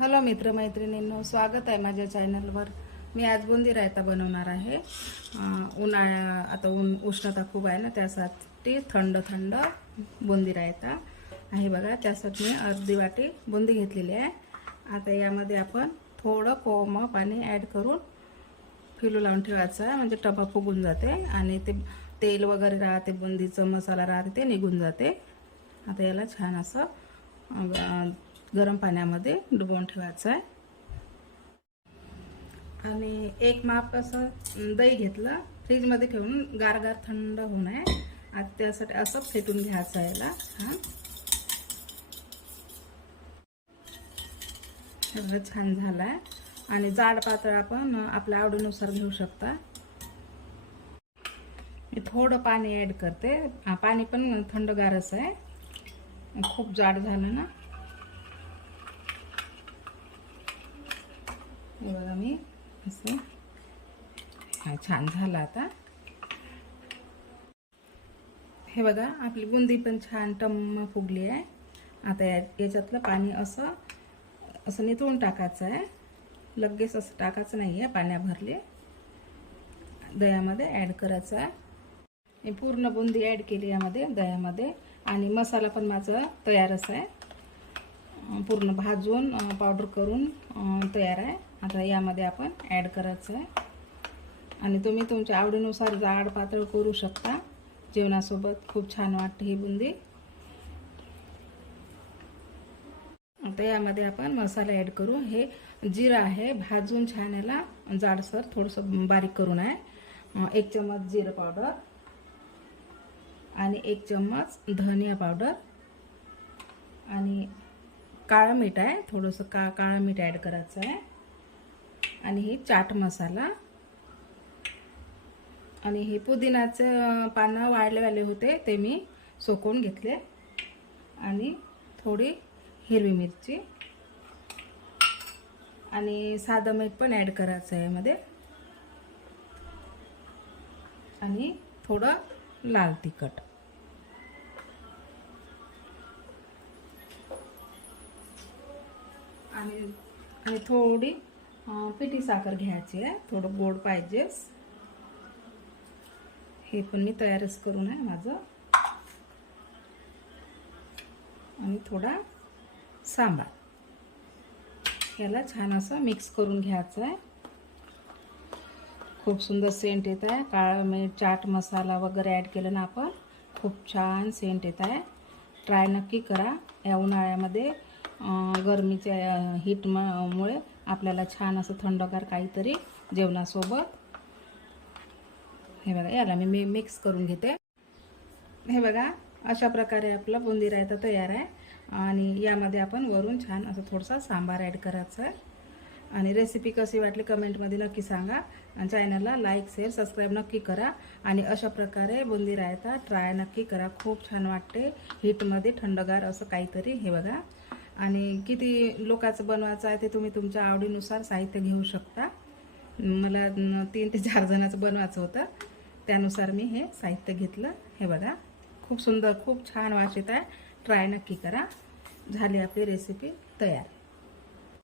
Hello मित्रमैत्रिणींनो स्वागत आहे माझ्या चॅनलवर. मी आज बुंदी रायता बनवणार आहे. उन्हाळ्या आता ऊन उष्णता खूप आहे ना त्यासाठी थंड थंड बुंदी रायता आहे बघा. त्यासाठी मी अर्धी वाटी बुंदी घेतलेली आहे. आता यामध्ये आपण थोडं कोम पाणी ॲड करून फिलू लावून ठेवायचं आहे. म्हणजे टबा फुगून जाते आणि ते तेल वगैरे राहते बुंदीचं मसाला राहते ते निघून जाते. आता याला छान असं गरम पाण्यामध्ये डुबवून ठेवायचं आहे. आणि एक माप असं दही घेतलं फ्रीजमध्ये ठेवून गारगार थंड होऊन आहे आणि त्यासाठी असं फेटून घ्यायचं आहे याला. छान सगळं छान झालं आहे आणि जाड पातळ आपण आपल्या आवडीनुसार घेऊ शकता. मी थोडं पाणी ॲड करते. पाणी पण थंडगारच आहे. खूप जाड झालं ना. हे बघा मी असं. हा छान झालं आता. हे बघा आपली बुंदी पण छान टम्म फुगली आहे. आता या याच्यातलं पाणी असं असं नितळून टाकायचं आहे. लगेच असं टाकायचं नाही आहे पाण्या भरले. दह्यामध्ये ॲड करायचं आहे. मी पूर्ण बुंदी ॲड केली यामध्ये दह्यामध्ये. आणि मसाला पण माझा तयारच आहे. पूर्ण भाजून पावडर करून तयार आहे. आता यामध्ये आपण ॲड करायचं आहे. आणि तुम्ही तुमच्या आवडीनुसार जाड पातळ करू शकता. जेवणासोबत खूप छान वाटते ही बुंदी. आता यामध्ये आपण मसाला ॲड करू. हे जिरं आहे भाजून छान याला जाडसर थोडंसं बारीक करून आहे. एक चम्मच जिरं पावडर आणि एक चम्मच धनिया पावडर. आणि काळं मीठ आहे थोडंसं का काळं मीठ ॲड करायचं आहे. आणि ही चाट मसाला. आणि ही पुदिनाचं पानं वाळलेवाले होते ते मी सोकवून घेतले. आणि थोडी हिरवी मिरची. आणि साधं मीठ पण ॲड करायचं आहे यामध्ये. आणि थोडं लाल तिखट. आणि आणि थोडी पिठी साखर घ्यायची आहे. थोडं गोड पाहिजेच हे पण मी तयारच करून आहे माझं. आणि थोडा सांबार. याला छान असं मिक्स करून घ्यायचं आहे. खूप सुंदर सेंट येत आहे. काळा मीठ चाट मसाला वगैरे ॲड केलं ना आपण खूप छान सेंट येत आहे. ट्राय नक्की करा. या उन्हाळ्यामध्ये गरमीच्या हीट मुळे आपल्याला छान असं थंडगार काहीतरी जेवणासोबत. हे बघा याला मी मी मिक्स करून घेते. हे बघा अशा प्रकारे आपला बुंदी रायता तयार आहे. आणि यामध्ये आपण वरून छान असं थोडासा सांबार ॲड करायचा आहे. आणि रेसिपी कशी वाटली कमेंटमध्ये नक्की सांगा. आणि चॅनलला लाईक शेअर सबस्क्राईब नक्की करा. आणि अशा प्रकारे बुंदी रायता ट्राय नक्की करा. खूप छान वाटते. हीटमध्ये थंडगार असं काहीतरी हे बघा. आणि किती लोकांचं बनवायचं आहे ते तुम्ही तुमच्या आवडीनुसार साहित्य घेऊ शकता. मला तीन ते चार जणांचं बनवायचं होतं. त्यानुसार मी हे साहित्य घेतलं. हे बघा खूप सुंदर खूप छान वास येत आहे. ट्राय नक्की करा. झाली आपली रेसिपी तयार.